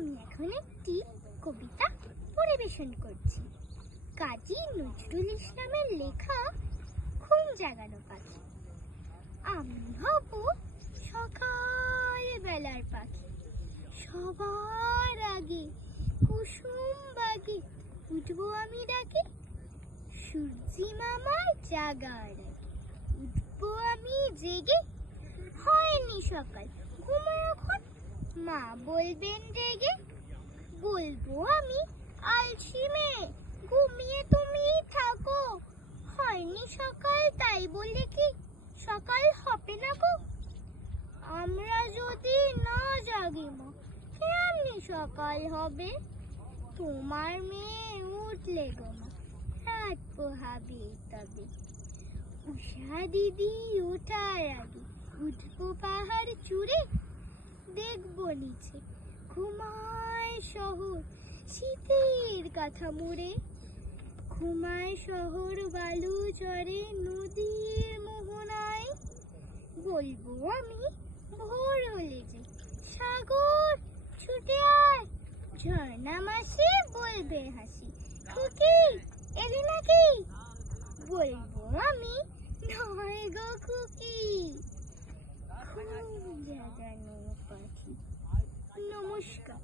আমি এখন একটি কবিতা পরিবেশন করছি। কাজী নজরুল ইসলামের লেখা ঘুম জাগানো পাখি। আমি হব সকাল বেলার পাখি, সবার আগে কুসুম বাগে উঠবো আমি ডাকে। সূর্যি মামার জাগার আগে উঠবো আমি জেগে। হয়নি সকাল, ঘুমো এখন, মা বলবেন রেগে। বলবো আমি আলসি মেয়ে, ঘুমিয়ে তুমি থাকো। হয়নি সকাল, তাই বলে কি সকাল হবে না গো? আমরা যদি না জাগি মা, কেমনি সকাল হবে? তোমার মেয়ে উঠলে গো মা, রাত পোহাবে তবে। উষা দিদি ওঠার আগে উঠবো পাহাড় চূড়ে। দেখবো নিচে ঘুমায় শহর শীতের কাঁথা মুড়ে। ঘুমায় শহর বালু চরে নদীর মোহনায়। বলবো আমি ভোর হলে যে সাগর ছুটে আয়। ঝর্ণা মাসি বলবে হাসি, খুকি এলি নাকি? বলবো আমি নয় গো খুকি, ঘুম জাগানো পাখি। নমস্কার।